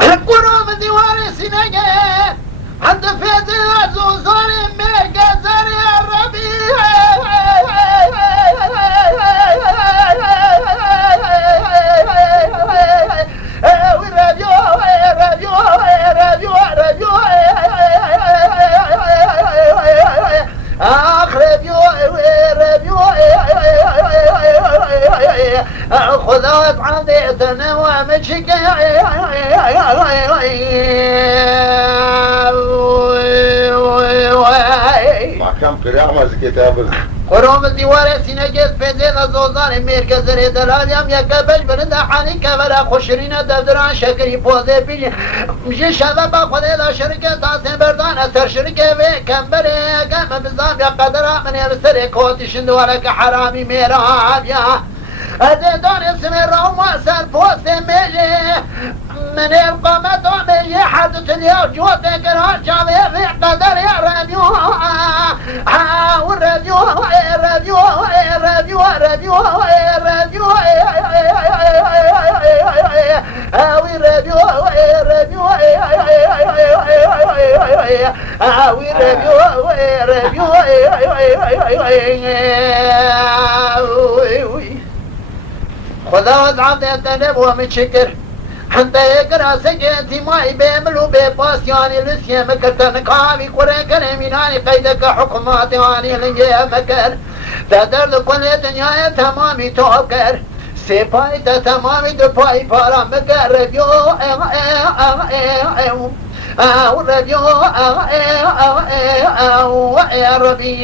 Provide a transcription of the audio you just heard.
قروب ديواني سنجي عند فيت الزوزاني ميقا زري الربيع خذوت عضيتنا ومشك مع كم قراءة ما كتاب قروم الديوار سينجد فيزيد زوزان مركز ردلاليام يكبش برندا حالي كبرا خوشرين دبدران شكري بوزي بيجي مجي شبابا خذي دا شركة تاسين بردان اثر شركة في كمبري قام بزام يا قدرا من يرسري كوتي شندوارك حرامي ميراب يا أزيدون اسم الروم وأسر بوست ميجي من القمة وميجي حدث اليوم جوتك الهجامي في قدر يا ربيو والربيو الربيو الربيو الربيو الربيو خذوت عضيتنا ومشكر حتى يقرا سجنتي ماي بيملو بباسياني لسيا مكرتن كامي كوري كريميناني قيدك حكماتي اني لنجي مكر تدرد كل دنيا تمامي توكر سيباي تمامي دباي بارا مكر ربيو ربيو يا ربي